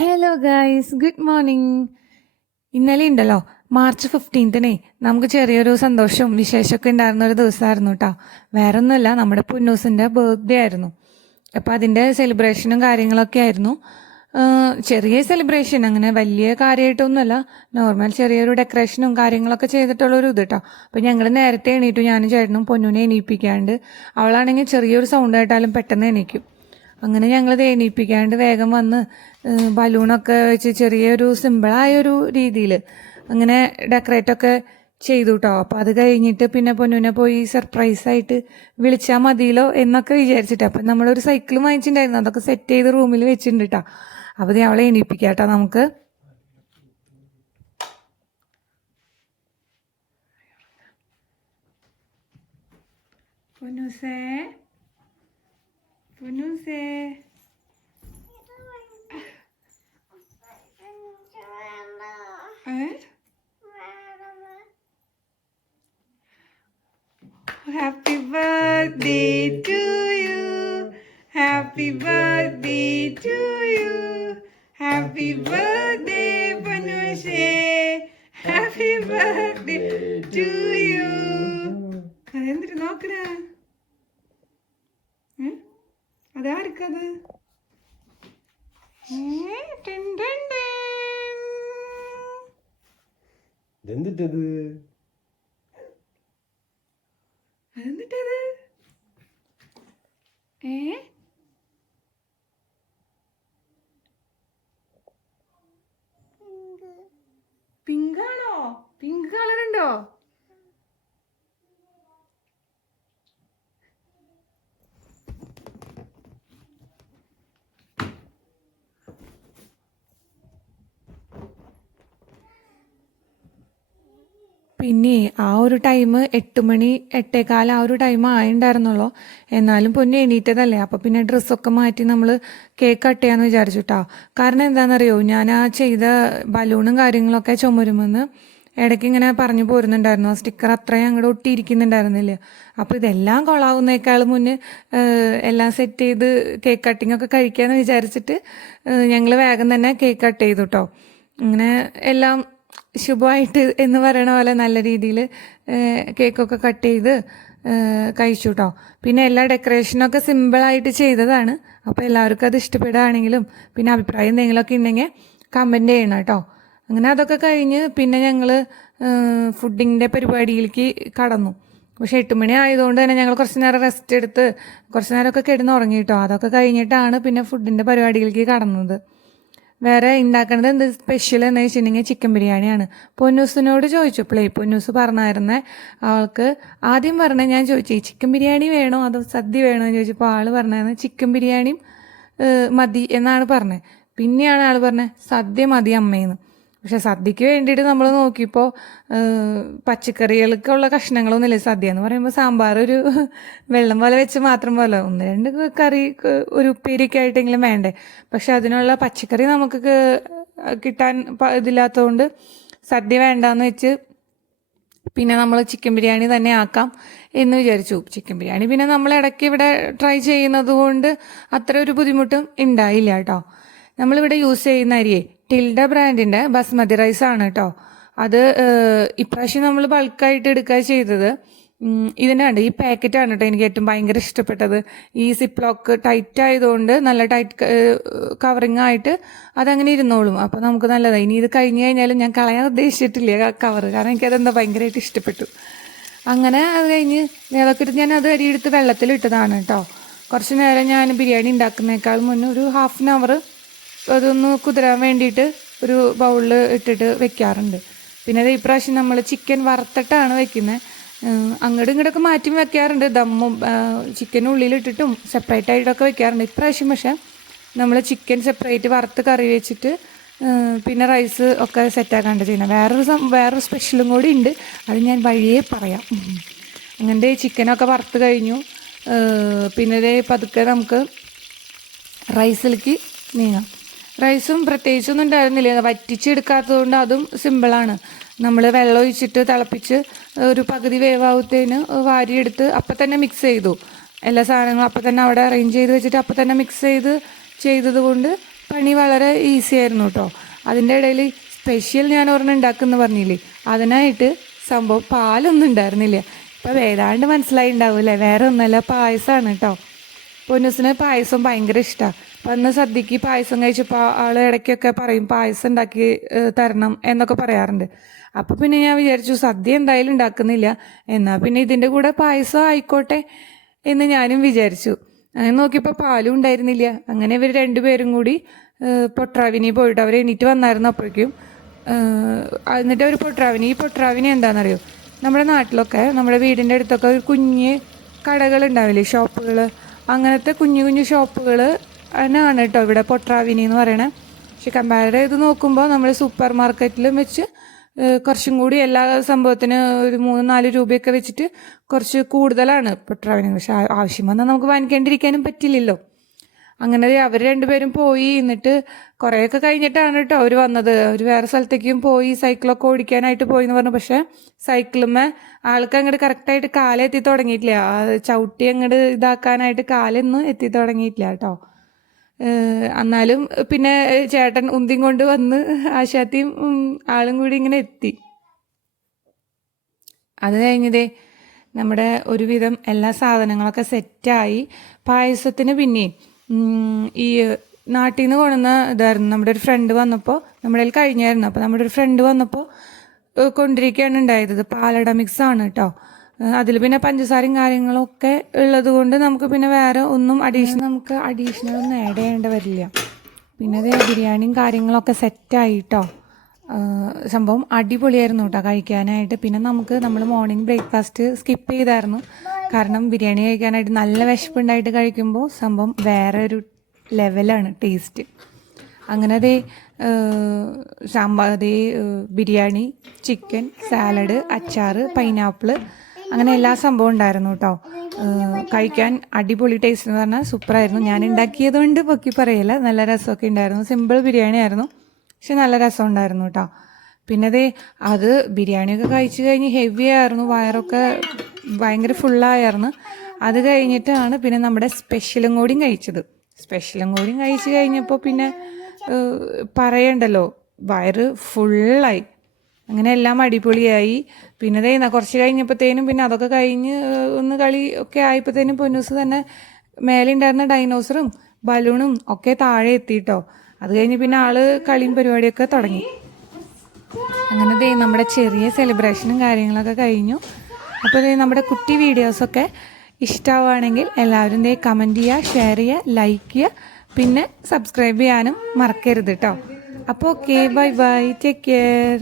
Hello guys, good morning. ഇന്നലെ ഉണ്ടല്ലോ March 15 നമുക്ക് ചെറിയൊരു സന്തോഷവും വിശേഷമൊക്കെ ഉണ്ടായിരുന്ന ഒരു ദിവസമായിരുന്നു കേട്ടോ. വേറെ ഒന്നുമല്ല, നമ്മുടെ പുന്നൂസിൻ്റെ ബർത്ത്ഡേ ആയിരുന്നു. അപ്പോൾ അതിൻ്റെ സെലിബ്രേഷനും കാര്യങ്ങളൊക്കെ ആയിരുന്നു. ചെറിയ സെലിബ്രേഷൻ, അങ്ങനെ വലിയ കാര്യമായിട്ടൊന്നുമല്ല, നോർമൽ ചെറിയൊരു ഡെക്കറേഷനും കാര്യങ്ങളൊക്കെ ചെയ്തിട്ടുള്ളൊരു ഇത് കേട്ടോ. അപ്പോൾ ഞങ്ങൾ നേരത്തെ എണീറ്റു, ഞാനും ചേട്ടനും പൊന്നൂനെ എണീപ്പിക്കാണ്ട്. അവളാണെങ്കിൽ ചെറിയൊരു സൗണ്ട് കേട്ടാലും പെട്ടെന്ന് എണീക്കും. അങ്ങനെ ഞങ്ങൾ എണീപ്പിക്കാണ്ട് വേഗം വന്ന് ബലൂണൊക്കെ വെച്ച് ചെറിയൊരു സിമ്പിളായൊരു രീതിയിൽ അങ്ങനെ ഡെക്കറേറ്റൊക്കെ ചെയ്തു കേട്ടോ. അപ്പോൾ അത് കഴിഞ്ഞിട്ട് പിന്നെ പൊന്നൂനെ പോയി സർപ്രൈസായിട്ട് വിളിച്ചാൽ മതിയല്ലോ എന്നൊക്കെ വിചാരിച്ചിട്ട് അപ്പം നമ്മളൊരു സൈക്കിൾ വാങ്ങിച്ചിട്ടുണ്ടായിരുന്നു, അതൊക്കെ സെറ്റ് ചെയ്ത് റൂമിൽ വെച്ചിട്ടുണ്ട് കേട്ടോ. അപ്പോൾ അവളെ എണീപ്പിക്കാം കേട്ടോ നമുക്ക്. പൊന്നൂസേ, പൊന്നൂസേ, happy birthday to you, happy birthday to you, happy birthday Panushe, happy birthday to you. അതെന്തിട്ട് നോക്കണ, അതാർക്കത്? എന്തിട്ടത്? അതെന്തിട്ടത്? പിങ്കാണോ? പിങ്ക് കളർ ഉണ്ടോ? പിന്നെ ആ ഒരു ടൈം 8 മണി 8:15 ആ ഒരു ടൈം ആയിട്ടുണ്ടായിരുന്നുള്ളൂ. എന്നാലും പൊന്നെ എണീറ്റതല്ലേ, അപ്പോൾ പിന്നെ ഡ്രസ്സൊക്കെ മാറ്റി നമ്മൾ കേക്ക് കട്ട് ചെയ്യാമെന്ന് വിചാരിച്ചു കേട്ടോ. കാരണം എന്താണെന്നറിയോ, ഞാൻ ആ ചെയ്ത ബലൂണും കാര്യങ്ങളൊക്കെ ചുമരുമെന്ന് ഇടയ്ക്ക് ഇങ്ങനെ പറഞ്ഞു പോരുന്നുണ്ടായിരുന്നു. ആ സ്റ്റിക്കർ അത്രയും അങ്ങോട്ട് ഒട്ടിയിരിക്കുന്നുണ്ടായിരുന്നില്ല. അപ്പോൾ ഇതെല്ലാം കൊള്ളാവുന്നേക്കാൾ മുന്നേ എല്ലാം സെറ്റ് ചെയ്ത് കേക്ക് കട്ടിങ് ഒക്കെ കഴിക്കാമെന്ന് വിചാരിച്ചിട്ട് ഞങ്ങൾ വേഗം തന്നെ കേക്ക് കട്ട് ചെയ്തു കേട്ടോ. അങ്ങനെ എല്ലാം ശുഭമായിട്ട് എന്ന് പറയണ പോലെ നല്ല രീതിയിൽ കേക്കൊക്കെ കട്ട് ചെയ്ത് കഴിച്ചു കേട്ടോ. പിന്നെ എല്ലാ ഡെക്കറേഷനൊക്കെ സിമ്പിളായിട്ട് ചെയ്തതാണ്. അപ്പോൾ എല്ലാവർക്കും അത് ഇഷ്ടപ്പെടുകയാണെങ്കിലും പിന്നെ അഭിപ്രായം എന്തെങ്കിലുമൊക്കെ ഉണ്ടെങ്കിൽ കമൻറ്റ് ചെയ്യണം കേട്ടോ. അങ്ങനെ അതൊക്കെ കഴിഞ്ഞ് പിന്നെ ഞങ്ങൾ ഫുഡിൻ്റെ പരിപാടിയിലേക്ക് കടന്നു. പക്ഷേ 8 മണി ആയതുകൊണ്ട് തന്നെ ഞങ്ങൾ കുറച്ച് നേരം റെസ്റ്റ് എടുത്ത് കുറച്ച് നേരമൊക്കെ കിടന്ന് ഉറങ്ങി കേട്ടോ. അതൊക്കെ കഴിഞ്ഞിട്ടാണ് പിന്നെ ഫുഡിൻ്റെ പരിപാടിയിലേക്ക് കടന്നത്. വേറെ ഉണ്ടാക്കണത് എന്ത് സ്പെഷ്യൽ എന്ന് വെച്ചിട്ടുണ്ടെങ്കിൽ ചിക്കൻ ബിരിയാണിയാണ്. പൊന്നൂസിനോട് ചോദിച്ചപ്പോഴേ പൊന്നൂസ് പറഞ്ഞായിരുന്നേ, അവൾക്ക് ആദ്യം പറഞ്ഞേ, ഞാൻ ചോദിച്ചു ചിക്കൻ ബിരിയാണി വേണോ അതോ സദ്യ വേണോ എന്ന് ചോദിച്ചപ്പോൾ ആൾ പറഞ്ഞായിരുന്നു ചിക്കൻ ബിരിയാണിയും മതി എന്നാണ് പറഞ്ഞത്. പിന്നെയാണ് ആൾ പറഞ്ഞത് സദ്യ മതി അമ്മയെന്ന്. പക്ഷെ സദ്യക്ക് വേണ്ടിയിട്ട് നമ്മൾ നോക്കിയപ്പോൾ പച്ചക്കറികൾക്കുള്ള കഷ്ണങ്ങളൊന്നുമില്ല. സദ്യ എന്ന് പറയുമ്പോൾ സാമ്പാർ ഒരു വെള്ളം പോലെ വെച്ച് മാത്രം പോലെ 1-2 കറി ഒരു ഉപ്പേരിയൊക്കെ ആയിട്ടെങ്കിലും വേണ്ടേ. പക്ഷെ അതിനുള്ള പച്ചക്കറി നമുക്ക് കിട്ടാൻ ഇതില്ലാത്തതുകൊണ്ട് സദ്യ വേണ്ടാന്ന് വെച്ച് പിന്നെ നമ്മൾ ചിക്കൻ ബിരിയാണി തന്നെ ആക്കാം എന്ന് വിചാരിച്ചു. ചിക്കൻ ബിരിയാണി പിന്നെ നമ്മൾ ഇടയ്ക്ക് ഇവിടെ ട്രൈ ചെയ്യുന്നത് കൊണ്ട് അത്ര ഒരു ബുദ്ധിമുട്ടും ഉണ്ടായില്ല കേട്ടോ. നമ്മളിവിടെ യൂസ് ചെയ്യുന്ന അരിയെ ടിൽഡ ബ്രാൻഡിൻ്റെ ബസ്മതി റൈസാണ് കേട്ടോ. അത് ഇപ്രാവശ്യം നമ്മൾ ബൾക്കായിട്ട് എടുക്കുക ചെയ്തത്. ഇതിൻ്റെ കണ്ട് ഈ പാക്കറ്റാണ് കേട്ടോ എനിക്ക് ഏറ്റവും ഭയങ്കര ഇഷ്ടപ്പെട്ടത്. ഈ സിപ്പ് ലോക്ക് ടൈറ്റ് ആയതുകൊണ്ട് നല്ല ടൈറ്റ് കവറിങ് ആയിട്ട് അതങ്ങനെ ഇരുന്നോളും. അപ്പോൾ നമുക്ക് നല്ലതാണ്. ഇനി ഇത് കഴിഞ്ഞ് കഴിഞ്ഞാലും ഞാൻ കളയാൻ ഉദ്ദേശിച്ചിട്ടില്ല കവറ്, കാരണം എനിക്കതെന്താ ഭയങ്കരമായിട്ട് ഇഷ്ടപ്പെട്ടു. അങ്ങനെ അത് കഴിഞ്ഞ് അതൊക്കെ ഇട്ട് ഞാൻ അത് അരിയെടുത്ത് വെള്ളത്തിലിട്ടതാണ് കേട്ടോ. കുറച്ച് നേരം ഞാൻ ബിരിയാണി ഉണ്ടാക്കുന്നേക്കാൾ മുന്നേ ഒരു ½ hour അതൊന്ന് കുതിരാൻ വേണ്ടിയിട്ട് ഒരു ബൗളിൽ ഇട്ടിട്ട് വെക്കാറുണ്ട്. പിന്നെ അത് ഇപ്രാവശ്യം നമ്മൾ ചിക്കൻ വറുത്തിട്ടാണ് വെക്കുന്നത്. അങ്ങോട്ടും ഇങ്ങോട്ടൊക്കെ മാറ്റി വെക്കാറുണ്ട്, ദമ്മും ചിക്കൻ ഉള്ളിലിട്ടിട്ടും സെപ്പറേറ്റ് ആയിട്ടൊക്കെ വെക്കാറുണ്ട്. ഇപ്രാവശ്യം പക്ഷേ നമ്മൾ ചിക്കൻ സെപ്പറേറ്റ് വറുത്ത് കറി വെച്ചിട്ട് പിന്നെ റൈസ് ഒക്കെ സെറ്റാക്കാണ്ട് ചെയ്യുന്നത്. വേറൊരു സ്പെഷ്യലും കൂടി ഉണ്ട്, അത് ഞാൻ വഴിയേ പറയാം. അങ്ങനത്തെ ചിക്കനൊക്കെ വറുത്ത് കഴിഞ്ഞു. പിന്നെ ഇതേ പതുക്കെ നമുക്ക് റൈസിലേക്ക് നീങ്ങാം. റൈസും പ്രത്യേകിച്ചൊന്നും ഉണ്ടായിരുന്നില്ല, വറ്റിച്ചെടുക്കാത്തത് കൊണ്ട് അതും സിമ്പിളാണ്. നമ്മൾ വെള്ളം ഒഴിച്ചിട്ട് തിളപ്പിച്ച് ഒരു പകുതി വേവാവത്തേന് വാരിയെടുത്ത് അപ്പം തന്നെ മിക്സ് ചെയ്തു. എല്ലാ സാധനങ്ങളും അപ്പം തന്നെ അവിടെ അറേഞ്ച് ചെയ്ത് വെച്ചിട്ട് അപ്പം തന്നെ മിക്സ് ചെയ്തത് കൊണ്ട് പണി വളരെ ഈസി ആയിരുന്നു കേട്ടോ. അതിൻ്റെ ഇടയിൽ സ്പെഷ്യൽ ഞാൻ ഒരെണ്ണം ഉണ്ടാക്കുമെന്ന് പറഞ്ഞില്ലേ, അതിനായിട്ട് സംഭവം പാലൊന്നും ഉണ്ടായിരുന്നില്ല. ഇപ്പം ഏതാണ്ട് മനസ്സിലായി ഉണ്ടാവില്ലേ, വേറെ ഒന്നുമല്ല, പായസമാണ് കേട്ടോ. പൊന്നൂസിന് പായസം ഭയങ്കര ഇഷ്ടമാണ്. അപ്പം അന്ന് സദ്യക്ക് പായസം കഴിച്ചപ്പോൾ ആൾ ഇടയ്ക്കൊക്കെ പറയും പായസം ഉണ്ടാക്കി തരണം എന്നൊക്കെ പറയാറുണ്ട്. അപ്പോൾ പിന്നെ ഞാൻ വിചാരിച്ചു സദ്യ എന്തായാലും ഉണ്ടാക്കുന്നില്ല, എന്നാൽ പിന്നെ ഇതിൻ്റെ കൂടെ പായസം ആയിക്കോട്ടെ എന്ന് ഞാനും വിചാരിച്ചു. അങ്ങനെ നോക്കിയപ്പോൾ പാലും ഉണ്ടായിരുന്നില്ല. അങ്ങനെ ഇവർ രണ്ടുപേരും കൂടി പൊട്രാവിനി പോയിട്ട് അവർ എണീറ്റ് വന്നായിരുന്നു അപ്പോഴേക്കും. എന്നിട്ട് ഒരു ഈ പൊട്രാവിനി എന്താണെന്നറിയോ, നമ്മുടെ നാട്ടിലൊക്കെ നമ്മുടെ വീടിൻ്റെ അടുത്തൊക്കെ ഒരു കുഞ്ഞ് കടകൾ ഉണ്ടാവില്ലേ, ഷോപ്പുകൾ, അങ്ങനത്തെ കുഞ്ഞു കുഞ്ഞു ഷോപ്പുകൾ തന്നെയാണ് കേട്ടോ ഇവിടെ പൊട്രാവിനി എന്ന് പറയണത്. പക്ഷെ കമ്പയർ ചെയ്ത് നോക്കുമ്പോൾ നമ്മൾ സൂപ്പർ മാർക്കറ്റിലും വെച്ച് കുറച്ചും കൂടി എല്ലാ സംഭവത്തിന് ഒരു 3-4 രൂപയൊക്കെ വെച്ചിട്ട് കുറച്ച് കൂടുതലാണ് പൊട്രാവിനി. പക്ഷെ ആവശ്യം വന്നാൽ നമുക്ക് വാങ്ങിക്കേണ്ടിരിക്കാനും പറ്റില്ലല്ലോ. അങ്ങനെ അവർ രണ്ടുപേരും പോയി. എന്നിട്ട് കുറേയൊക്കെ കഴിഞ്ഞിട്ടാണ് കേട്ടോ അവർ വന്നത്. അവർ വേറെ സ്ഥലത്തേക്കും പോയി സൈക്കിളൊക്കെ ഓടിക്കാനായിട്ട് പോയി എന്ന് പറഞ്ഞു. പക്ഷേ സൈക്കിളുമ്മേ ആൾക്ക് അങ്ങോട്ട് കറക്റ്റായിട്ട് കാലെത്തി തുടങ്ങിയിട്ടില്ല. ചവിട്ടി അങ്ങോട്ട് ഇതാക്കാനായിട്ട് കാലൊന്നും എത്തി തുടങ്ങിയിട്ടില്ല കേട്ടോ. എന്നാലും പിന്നെ ചേട്ടൻ ഉന്തിയും കൊണ്ട് വന്ന് ആശാത്തിയും ആളും കൂടി ഇങ്ങനെ എത്തി. അത് കഴിഞ്ഞതേ നമ്മുടെ ഒരുവിധം എല്ലാ സാധനങ്ങളൊക്കെ സെറ്റായി. പായസത്തിന് പിന്നെ ഈ നാട്ടിൽ നിന്ന് കൊണ്ടുവന്ന ഇതായിരുന്നു. നമ്മുടെ ഒരു ഫ്രണ്ട് വന്നപ്പോൾ, നമ്മുടെ കയ്യിൽ കഴിഞ്ഞായിരുന്നു, അപ്പോൾ നമ്മുടെ ഒരു ഫ്രണ്ട് വന്നപ്പോൾ കൊണ്ടിരിക്കുകയാണ് ഉണ്ടായത്. പാലട മിക്സാണ് കേട്ടോ. അതിൽ പിന്നെ പഞ്ചസാരയും കാര്യങ്ങളൊക്കെ ഉള്ളത് കൊണ്ട് നമുക്ക് പിന്നെ വേറെ ഒന്നും അഡീഷണൽ ഒന്നും ആഡ് ചെയ്യേണ്ട വരില്ല. പിന്നെ അത് ബിരിയാണിയും കാര്യങ്ങളൊക്കെ സെറ്റായി കേട്ടോ. സംഭവം അടിപൊളിയായിരുന്നു കേട്ടോ കഴിക്കാനായിട്ട്. പിന്നെ നമ്മൾ മോർണിംഗ് ബ്രേക്ക്ഫാസ്റ്റ് സ്കിപ്പ് ചെയ്തായിരുന്നു. കാരണം ബിരിയാണി കഴിക്കാനായിട്ട് നല്ല വിശപ്പുണ്ടായിട്ട് കഴിക്കുമ്പോൾ സംഭവം വേറെ ഒരു ലെവലാണ് ടേസ്റ്റ്. അങ്ങനെ ബിരിയാണി, ചിക്കൻ, സാലഡ്, അച്ചാർ, പൈനാപ്പിൾ, അങ്ങനെ എല്ലാ സംഭവം ഉണ്ടായിരുന്നു കേട്ടോ. കഴിക്കാൻ അടിപൊളി ടേസ്റ്റ് എന്ന് പറഞ്ഞാൽ സൂപ്പറായിരുന്നു. ഞാൻ ഉണ്ടാക്കിയത് കൊണ്ട് പൊക്കി പറയില്ല, നല്ല രസമൊക്കെ ഉണ്ടായിരുന്നു. സിമ്പിൾ ബിരിയാണി ആയിരുന്നു, പക്ഷെ നല്ല രസം ഉണ്ടായിരുന്നു കേട്ടോ. പിന്നെ അത് ബിരിയാണിയൊക്കെ കഴിച്ച് കഴിഞ്ഞ് ഹെവി ആയിരുന്നു, വയറൊക്കെ ഭയങ്കര ഫുള്ളായിരുന്നു. അത് കഴിഞ്ഞിട്ടാണ് പിന്നെ നമ്മുടെ സ്പെഷ്യലും കൂടിയും കഴിച്ചത്. സ്പെഷ്യലും കൂടിയും കഴിച്ച് കഴിഞ്ഞപ്പോൾ പിന്നെ പറയണ്ടല്ലോ, വയറ് ഫുള്ളായി. അങ്ങനെ എല്ലാം അടിപൊളിയായി. പിന്നെ കുറച്ച് കഴിഞ്ഞപ്പോഴത്തേനും പിന്നെ അതൊക്കെ കഴിഞ്ഞ് ഒന്ന് കളി ഒക്കെ ആയപ്പോഴത്തേനും പൊന്നൂസ് തന്നെ മേലെ ഉണ്ടായിരുന്ന ഡൈനോസറും ബലൂണും ഒക്കെ താഴെ എത്തിയിട്ടോ. അത് കഴിഞ്ഞ് പിന്നെ ആള് കളിയും പരിപാടിയൊക്കെ തുടങ്ങി. അങ്ങനെ നമ്മുടെ ചെറിയ സെലിബ്രേഷനും കാര്യങ്ങളൊക്കെ കഴിഞ്ഞു. അപ്പോൾ നമ്മുടെ കുട്ടി വീഡിയോസൊക്കെ ഇഷ്ടമാവുകയാണെങ്കിൽ എല്ലാവരും കമൻറ്റ് ചെയ്യുക, ഷെയർ ചെയ്യുക, ലൈക്ക് ചെയ്യുക, പിന്നെ സബ്സ്ക്രൈബ് ചെയ്യാനും മറക്കരുത് കേട്ടോ. അപ്പോൾ okay, bye bye, take care.